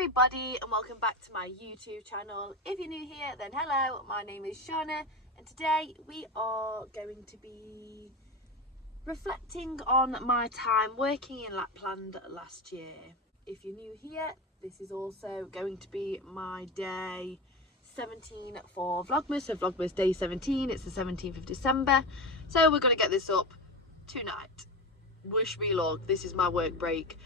everybody and welcome back to my YouTube channel. If you're new here, then hello, my name is Shauna and today we are going to be reflecting on my time working in Lapland last year. If you're new here, this is also going to be my day 17 for Vlogmas, so Vlogmas day 17, it's the 17th of December, so we're going to get this up tonight. Wish me luck, this is my work break.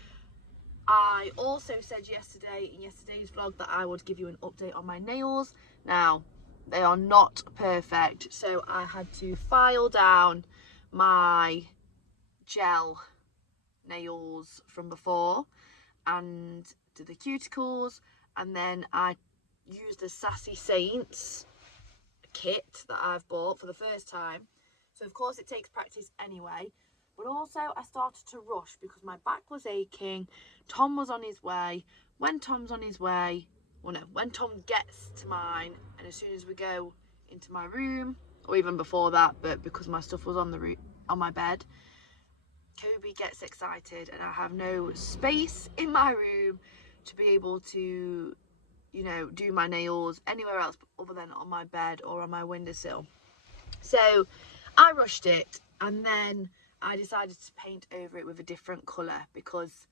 I also said in yesterday's vlog that I would give you an update on my nails. Now, they are not perfect, so I had to file down my gel nails from before and do the cuticles, and then I used the Sassy Saints kit that I've bought for the first time. So of course it takes practice anyway, but also I started to rush because my back was aching. Tom was on his way. When Tom's on his way, well no, when Tom gets to mine, and as soon as we go into my room, or even before that, but because my stuff was on my bed, Kobe gets excited and I have no space in my room to be able to, you know, do my nails anywhere else other than on my bed or on my windowsill. So I rushed it, and then I decided to paint over it with a different colour because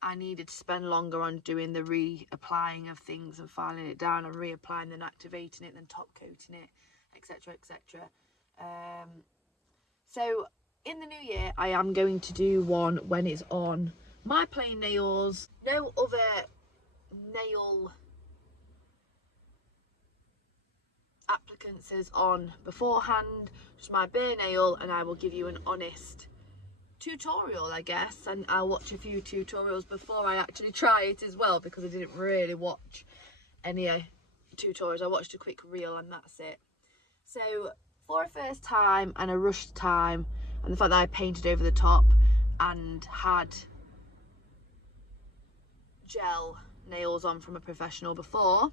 I needed to spend longer on doing the reapplying of things and filing it down and reapplying, then activating it, then top coating it, etc, etc. So in the new year I am going to do one when it's on my plain nails, no other nail applicants is on beforehand, just my bare nail, and I will give you an honest tutorial, I guess, and I'll watch a few tutorials before I actually try it as well, because I didn't really watch any tutorials. I watched a quick reel and that's it. So for a first time and a rushed time, and the fact that I painted over the top and had gel nails on from a professional before,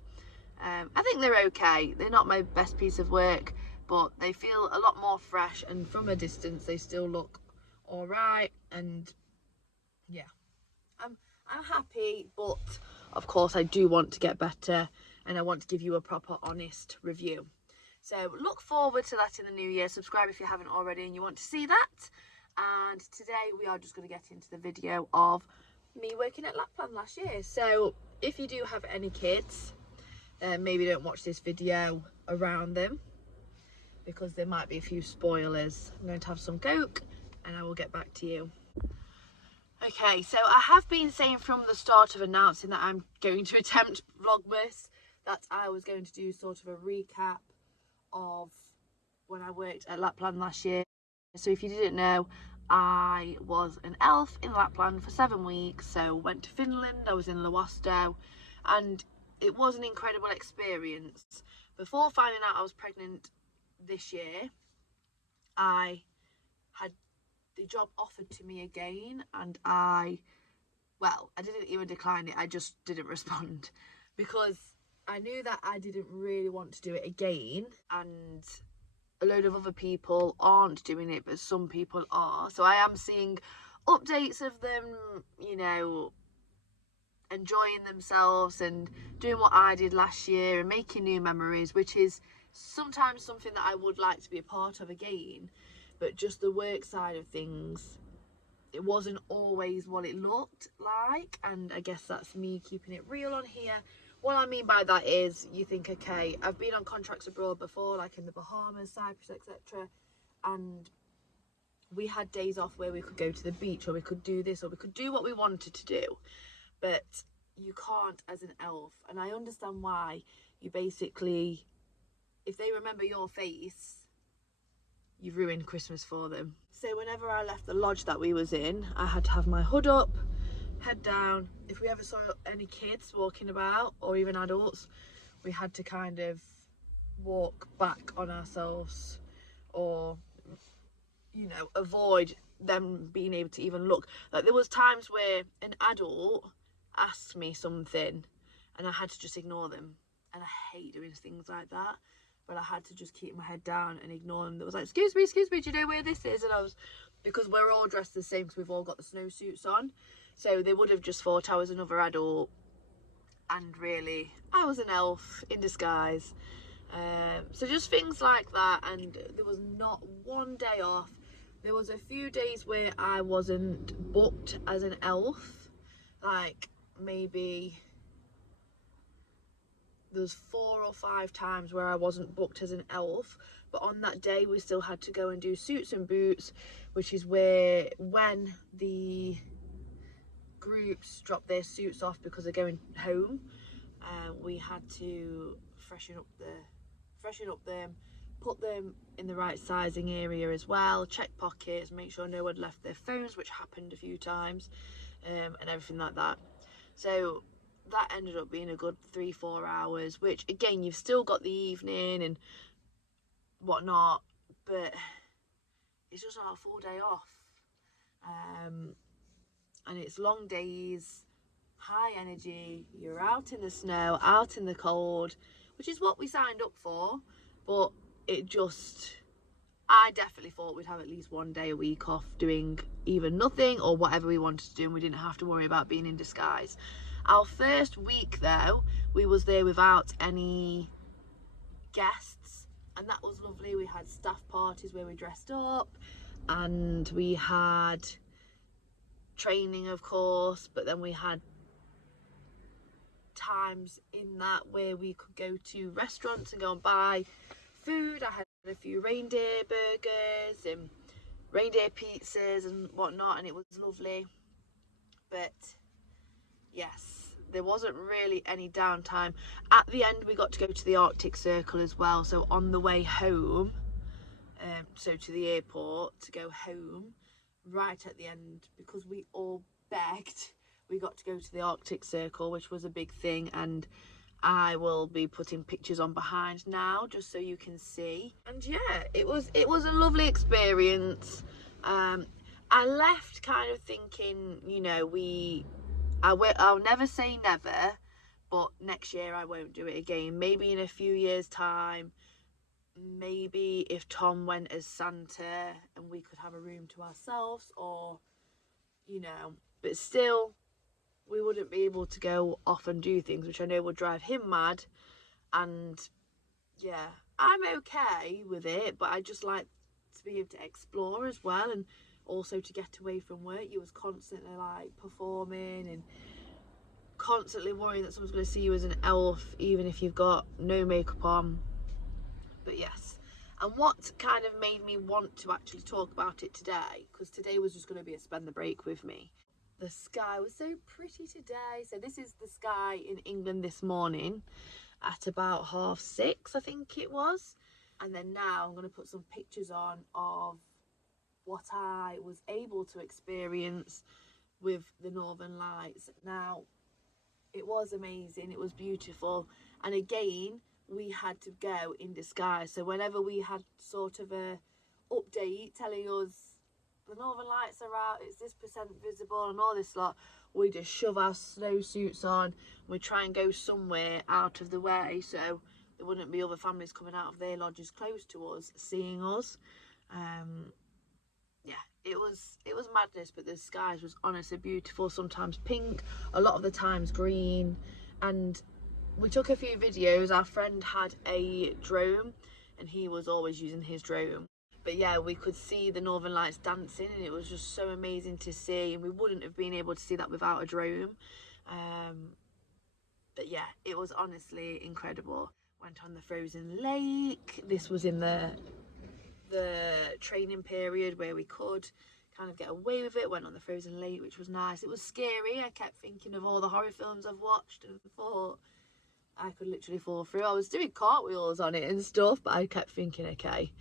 I think they're okay. They're not my best piece of work, but they feel a lot more fresh, and from a distance they still look all right. And yeah, I'm happy, but of course I do want to get better and I want to give you a proper honest review. So look forward to that in the new year. Subscribe if you haven't already and you want to see that. And today we are just going to get into the video of me working at Lapland last year. So if you do have any kids, maybe don't watch this video around them because there might be a few spoilers. I'm going to have some Coke and I will get back to you. Okay, so I have been saying from the start of announcing that I'm going to attempt Vlogmas that I was going to do sort of a recap of when I worked at Lapland last year. So if you didn't know, I was an elf in Lapland for 7 weeks. So went to Finland, I was in Lawasto, and it was an incredible experience. Before finding out I was pregnant this year, I had the job offered to me again, and I didn't even decline it. I just didn't respond because I knew that I didn't really want to do it again, and a load of other people aren't doing it, but some people are. So I am seeing updates of them, you know, enjoying themselves and doing what I did last year and making new memories, which is sometimes something that I would like to be a part of again. But just the work side of things, it wasn't always what it looked like, and I guess that's me keeping it real on here. What I mean by that is, you think, okay, I've been on contracts abroad before, like in the Bahamas, Cyprus, etc, and we had days off where we could go to the beach, or we could do this, or we could do what we wanted to do, but you can't as an elf. And I understand why. You basically, if they remember your face, you've ruined Christmas for them. So whenever I left the lodge that we was in, I had to have my hood up, head down. If we ever saw any kids walking about, or even adults, we had to kind of walk back on ourselves, or, you know, avoid them being able to even look. Like, there was times where an adult asked me something and I had to just ignore them, and I hate doing things like that, but I had to just keep my head down and ignore them. That was like, excuse me, do you know where this is? And I was, because we're all dressed the same because we've all got the snowsuits on, so they would have just thought I was another adult and really I was an elf in disguise. So just things like that, and there was not one day off. There was a few days where I wasn't booked as an elf, like maybe there's 4 or 5 times where I wasn't booked as an elf, but on that day we still had to go and do suits and boots, which is where when the groups drop their suits off because they're going home, we had to freshen up them, put them in the right sizing area as well, check pockets, make sure no one left their phones, which happened a few times, and everything like that. So that ended up being a good 3-4 hours, which again, you've still got the evening and whatnot, but it's just not a full day off. And it's long days, high energy, you're out in the snow, out in the cold, which is what we signed up for, but it just, I definitely thought we'd have at least one day a week off doing either nothing or whatever we wanted to do, and we didn't have to worry about being in disguise. Our first week though, we was there without any guests, and that was lovely. We had staff parties where we dressed up, and we had training of course, but then we had times in that where we could go to restaurants and go and buy food. I had a few reindeer burgers and reindeer pizzas and whatnot, and it was lovely. But yes, there wasn't really any downtime. At the end we got to go to the Arctic Circle as well, so on the way home, so to the airport to go home, right at the end, because we all begged, we got to go to the Arctic Circle, which was a big thing, and I will be putting pictures on behind now just so you can see. And yeah, it was a lovely experience. I left kind of thinking, you know, I'll never say never, but next year I won't do it again. Maybe in a few years time, maybe if Tom went as Santa and we could have a room to ourselves, or you know, but still we wouldn't be able to go off and do things, which I know would drive him mad. And yeah, I'm okay with it, but I just like to be able to explore as well, and also to get away from work. You was constantly like performing and constantly worrying that someone's going to see you as an elf even if you've got no makeup on. But yes, and what kind of made me want to actually talk about it today, because today was just going to be a spend the break with me. The sky was so pretty today. So this is the sky in England this morning at about 6:30, I think it was. And then now I'm going to put some pictures on of what I was able to experience with the Northern Lights. Now, it was amazing, it was beautiful, and again we had to go in disguise. So whenever we had sort of a update telling us the Northern Lights are out, it's this percent visible and all this lot, we just shove our snowsuits on, we try and go somewhere out of the way so there wouldn't be other families coming out of their lodges close to us seeing us. Yeah, it was madness, but the skies was honestly beautiful, sometimes pink, a lot of the times green. And we took a few videos. Our friend had a drone and he was always using his drone, but yeah, we could see the Northern Lights dancing, and it was just so amazing to see, and we wouldn't have been able to see that without a drone. But yeah, it was honestly incredible. Went on the frozen lake. This was in the training period where we could kind of get away with it. Went on the frozen lake, which was nice. It was scary. I kept thinking of all the horror films I've watched and thought I could literally fall through. I was doing cartwheels on it and stuff, but I kept thinking, okay,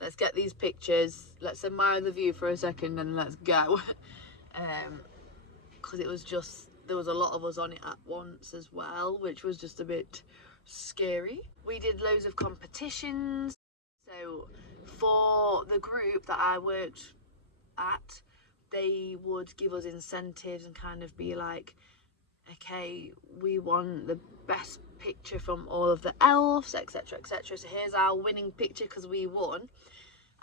let's get these pictures, let's admire the view for a second and let's go. Because it was just, there was a lot of us on it at once as well, which was just a bit scary. We did loads of competitions. So for the group that I worked at, they would give us incentives and kind of be like, okay, we want the best picture from all of the elves, etc, etc. So here's our winning picture because we won.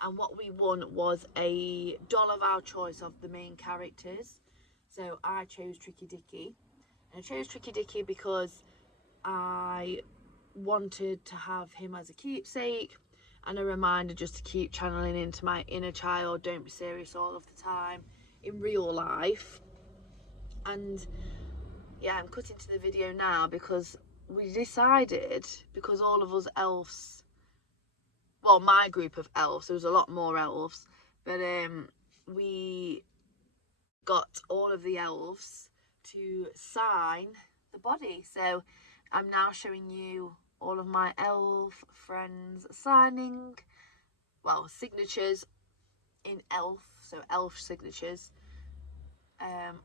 And what we won was a doll of our choice of the main characters. So I chose Tricky Dicky, And I chose Tricky Dicky because I wanted to have him as a keepsake and a reminder just to keep channeling into my inner child. Don't be serious all of the time in real life. And yeah, I'm cutting to the video now because we decided, because all of us elves, well, my group of elves, there was a lot more elves, but we got all of the elves to sign the body. So I'm now showing you all of my elf friends signing, well, signatures in elf, so elf signatures,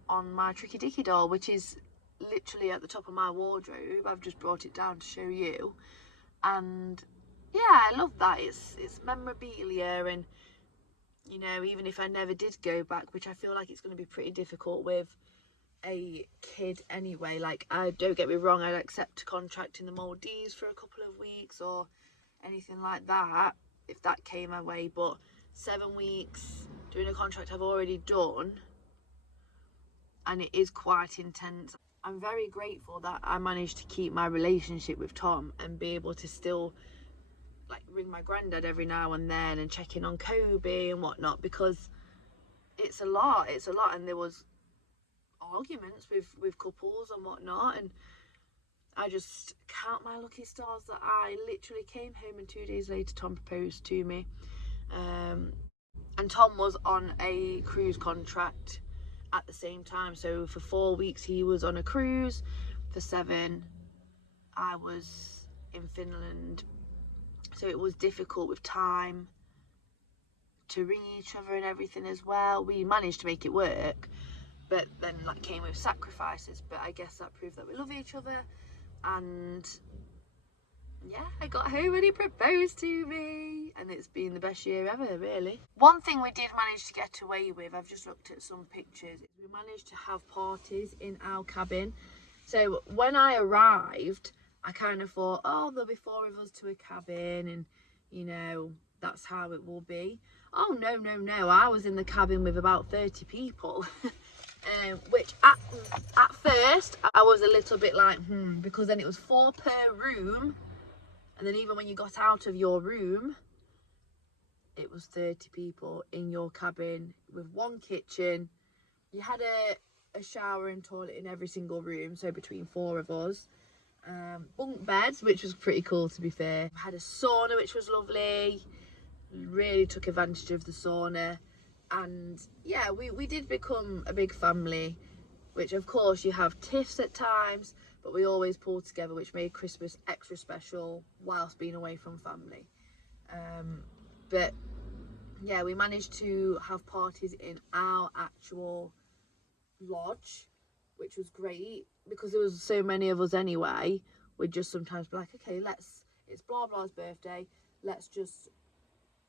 on my Tricky Dicky doll, which is literally at the top of my wardrobe. I've just brought it down to show you, and yeah, I love that. It's memorabilia, and you know, even if I never did go back, which I feel like it's going to be pretty difficult with a kid anyway, like, I don't get me wrong, I'd accept a contract in the Maldives for a couple of weeks or anything like that if that came my way, but 7 weeks doing a contract I've already done, and it is quite intense. I'm very grateful that I managed to keep my relationship with Tom and be able to still like ring my granddad every now and then and check in on Kobe and whatnot, because it's a lot, and there was arguments with couples and whatnot, and I just count my lucky stars that I literally came home and 2 days later Tom proposed to me. And Tom was on a cruise contract at the same time, so for 4 weeks he was on a cruise, for 7 I was in Finland, so it was difficult with time to ring each other and everything as well. We managed to make it work, but then that came with sacrifices, but I guess that proved that we love each other. And yeah, I got home and he proposed to me, and it's been the best year ever, really. One thing we did manage to get away with, I've just looked at some pictures, is we managed to have parties in our cabin. So when I arrived, I kind of thought, oh, there'll be 4 of us to a cabin and, you know, that's how it will be. Oh, no, I was in the cabin with about 30 people. Which at first I was a little bit like, because then it was 4 per room, and then even when you got out of your room, it was 30 people in your cabin with 1 kitchen. You had a shower and toilet in every single room, so between 4 of us. Bunk beds, which was pretty cool, to be fair. We had a sauna, which was lovely. Really took advantage of the sauna. And yeah, we did become a big family, which of course you have tiffs at times, but we always pulled together, which made Christmas extra special whilst being away from family. But yeah, we managed to have parties in our actual lodge, which was great because there was so many of us anyway. We'd just sometimes be like, okay, it's blah blah's birthday, let's just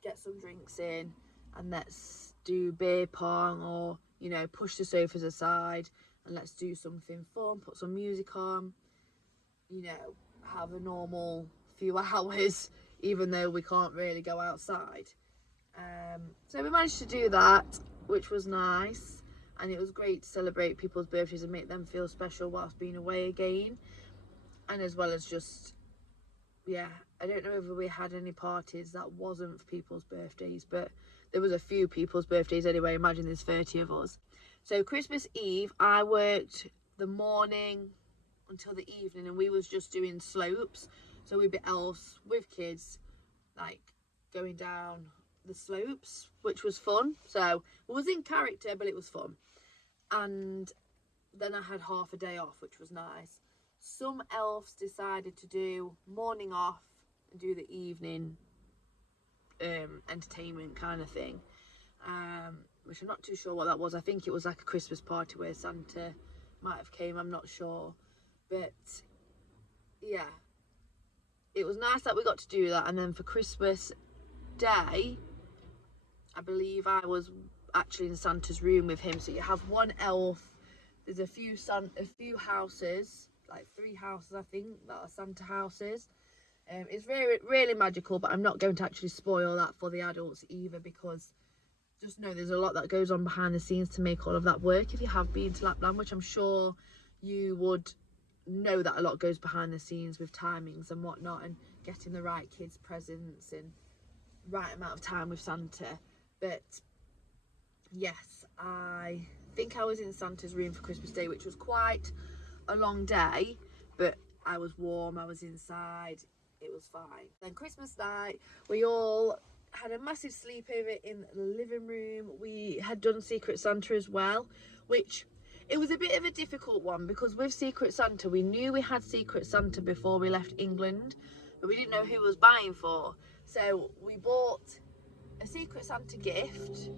get some drinks in and let's do beer pong, or, you know, push the sofas aside and let's do something fun, put some music on, you know, have a normal few hours, even though we can't really go outside. So we managed to do that, which was nice, and it was great to celebrate people's birthdays and make them feel special whilst being away again. And as well as just, yeah, I don't know if we had any parties that wasn't for people's birthdays, but there was a few people's birthdays anyway. Imagine there's 30 of us. So Christmas Eve, I worked the morning until the evening, and we was just doing slopes. So we'd be elves with kids, like going down the slopes, which was fun. So it was in character, but it was fun. And then I had half a day off, which was nice. Some elves decided to do morning off and do the evening entertainment kind of thing, which I'm not too sure what that was. I think it was like a Christmas party where Santa might have came, I'm not sure. But yeah, it was nice that we got to do that. And then for Christmas Day, I believe I was actually in Santa's room with him. So you have one elf, there's a few houses, like 3 houses I think, that are Santa houses. It's really magical, but I'm not going to actually spoil that for the adults either, because just know there's a lot that goes on behind the scenes to make all of that work. If you have been to Lapland, which I'm sure you would know that a lot goes behind the scenes with timings and whatnot, and getting the right kids presents and right amount of time with Santa. But yes, I think I was in Santa's room for Christmas Day, which was quite a long day, but I was warm, I was inside, it was fine. Then Christmas night, we all had a massive sleepover in the living room. We had done Secret Santa as well, which it was a bit of a difficult one, because with Secret Santa, we knew we had Secret Santa before we left England, but we didn't know who was buying for. So we bought a Secret Santa gift,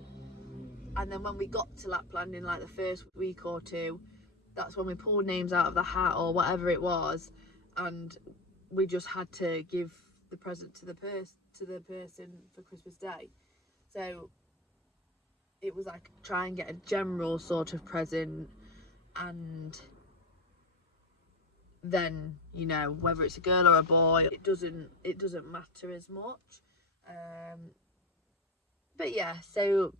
and then when we got to Lapland in like the first week or two, that's when we pulled names out of the hat or whatever it was, and we just had to give the present to the person for Christmas Day. So it was like try and get a general sort of present, and then, you know, whether it's a girl or a boy, it doesn't matter as much. But yeah, so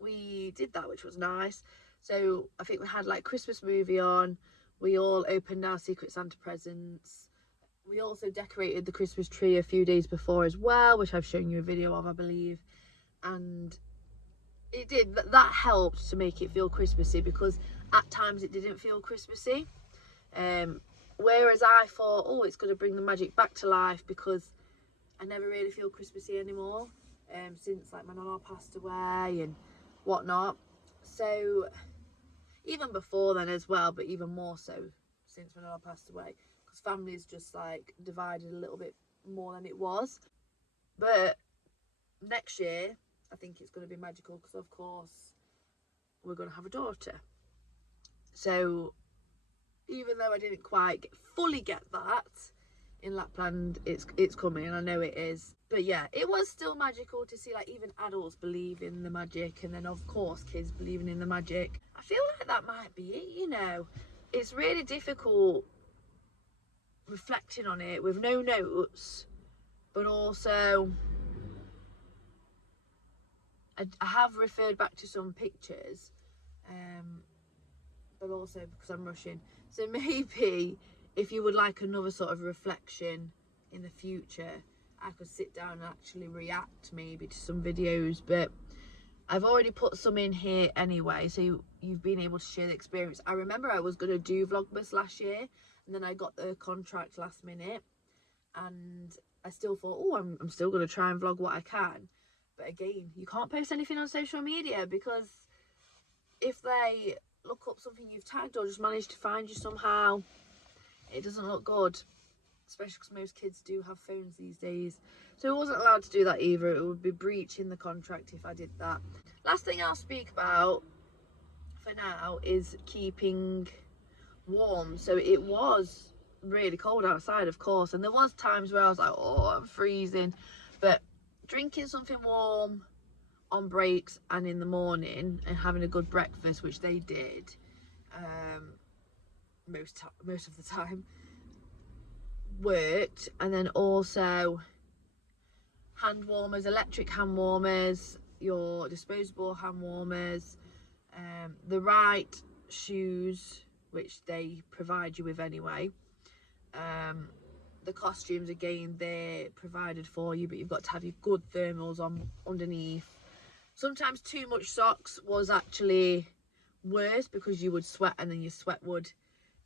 we did that, which was nice. So I think we had like Christmas movie on, we all opened our Secret Santa presents. We also decorated the Christmas tree a few days before as well, which I've shown you a video of, I believe. And it did, that helped to make it feel Christmassy, because at times it didn't feel Christmassy. Whereas I thought, oh, it's going to bring the magic back to life, because I never really feel Christmassy anymore, since like my nana passed away and whatnot. So even before then as well, but even more so since my nana passed away, because family's just like divided a little bit more than it was. But next year I think it's going to be magical, because of course we're going to have a daughter. So even though I didn't quite fully get that in Lapland, it's coming, and I know it is. But yeah, it was still magical to see like even adults believe in the magic, and then of course kids believing in the magic. I feel like that might be it, you know. It's really difficult reflecting on it with no notes, but also I have referred back to some pictures, but also because I'm rushing. So maybe if you would like another sort of reflection in the future, I could sit down and actually react maybe to some videos. But I've already put some in here anyway, so you've been able to share the experience. I remember I was going to do Vlogmas last year, and then I got the contract last minute, and I still thought, oh, I'm still going to try and vlog what I can. But again, you can't post anything on social media, because if they look up something you've tagged or just manage to find you somehow, it doesn't look good, especially because most kids do have phones these days. So I wasn't allowed to do that either. It would be breaching the contract if I did that. Last thing I'll speak about for now is keeping warm. So it was really cold outside, of course, and there was times where I was like, oh, I'm freezing. But drinking something warm on breaks and in the morning, and having a good breakfast, which they did most of the time, worked. And then also hand warmers, electric hand warmers, your disposable hand warmers, the right shoes, which they provide you with anyway. The costumes, again, they're provided for you, but you've got to have your good thermals on underneath. Sometimes too much socks was actually worse, because you would sweat and then your sweat would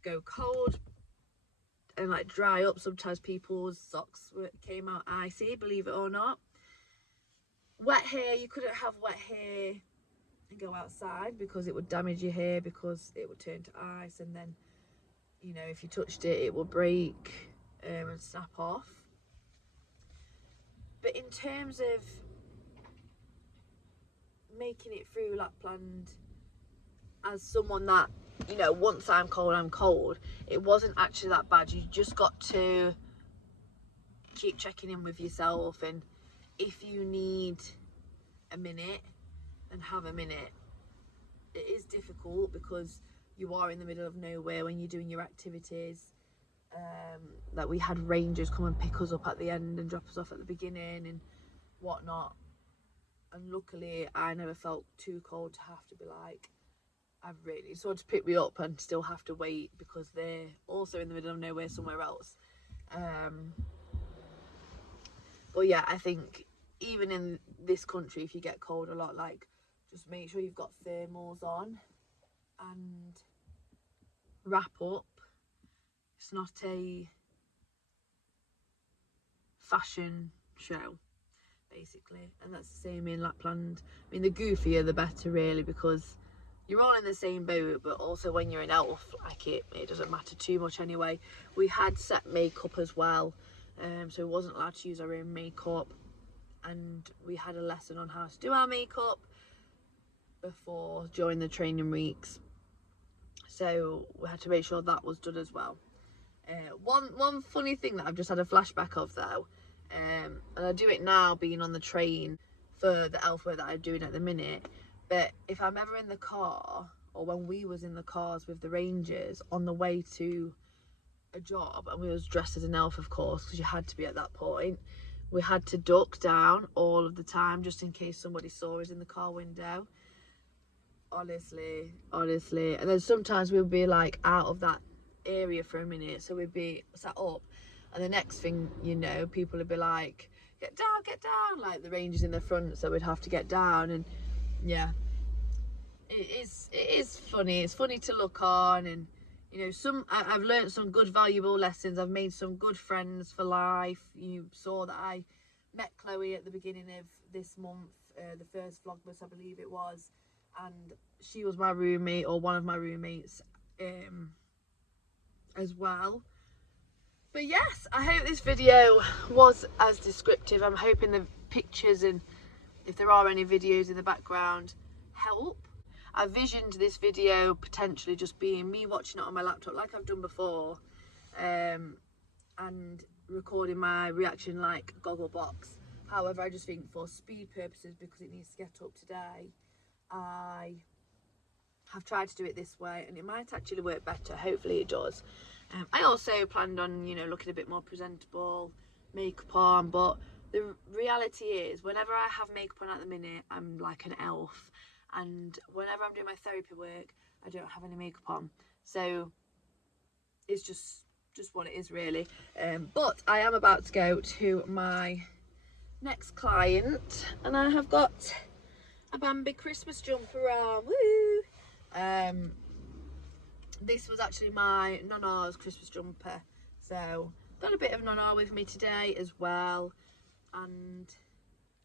go cold and like dry up. Sometimes people's socks came out icy, believe it or not. Wet hair, you couldn't have wet hair and go outside, because it would damage your hair, because it would turn to ice, and then, you know, if you touched it, it would break and snap off. But in terms of making it through Lapland as someone that, you know, once I'm cold, it wasn't actually that bad. You just got to keep checking in with yourself, and if you need a minute, then have a minute. It is difficult because you are in the middle of nowhere when you're doing your activities. That we had rangers come and pick us up at the end and drop us off at the beginning and whatnot, and luckily I never felt too cold to have to be like, I've really sort of picked me up and still have to wait because they're also in the middle of nowhere somewhere else. But yeah, I think even in this country, if you get cold a lot, like, just make sure you've got thermals on and wrap up. It's not a fashion show, basically, and that's the same in Lapland. I mean, the goofier the better, really, because you're all in the same boat, but also when you're an elf, like, it doesn't matter too much anyway. We had set makeup as well, so we wasn't allowed to use our own makeup, and we had a lesson on how to do our makeup during the training weeks, so we had to make sure that was done as well. One funny thing that I've just had a flashback of, though, and I do it now being on the train for the elf work that I'm doing at the minute, but if I'm ever in the car, or when we was in the cars with the rangers on the way to a job, and we was dressed as an elf, of course, because you had to be at that point, we had to duck down all of the time just in case somebody saw us in the car window. Honestly, and then sometimes we'll be like out of that area for a minute, so we'd be sat up, and the next thing you know, people would be like, get down, like the rangers in the front, so we'd have to get down. And yeah, it is funny. It's funny to look on, and you know, I've learned some good valuable lessons. I've made some good friends for life. You saw that I met Chloe at the beginning of this month, the first Vlogmas, I believe it was, and she was my roommate, or one of my roommates, as well. But yes, I hope this video was as descriptive. I'm hoping the pictures, and if there are any videos in the background, help. I visioned this video potentially just being me watching it on my laptop like I've done before, and recording my reaction like Gogglebox. However, I just think for speed purposes, because it needs to get up today, I have tried to do it this way, and it might actually work better. Hopefully it does. I also planned on, you know, looking a bit more presentable, makeup on, but the reality is, whenever I have makeup on at the minute, I'm like an elf, and whenever I'm doing my therapy work, I don't have any makeup on, so it's just what it is, really. But I am about to go to my next client, and I have got a Bambi Christmas jumper on. Woo! This was actually my Nana's Christmas jumper, so got a bit of Nana with me today as well. And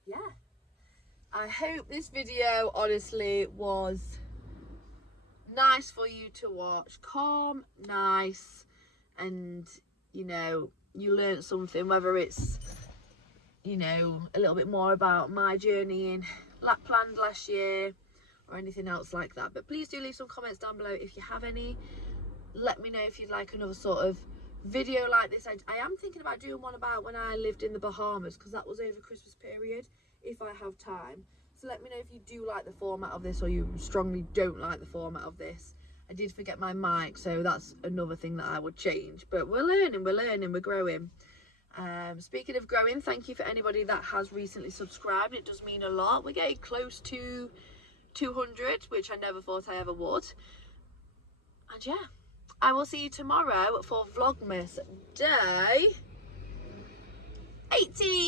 yeah, I hope this video honestly was nice for you to watch, calm, nice, and you know, you learned something, whether it's, you know, a little bit more about my journey in Lapland last year or anything else like that. But please do leave some comments down below if you have any. Let me know if you'd like another sort of video like this. I am thinking about doing one about when I lived in the Bahamas, because that was over Christmas period, if I have time. So let me know if you do like the format of this, or you strongly don't like the format of this. I did forget my mic, so that's another thing that I would change. But we're learning, we're growing. Speaking of growing, thank you for anybody that has recently subscribed. It does mean a lot. We're getting close to 200, which I never thought I ever would. And yeah, I will see you tomorrow for Vlogmas day 18.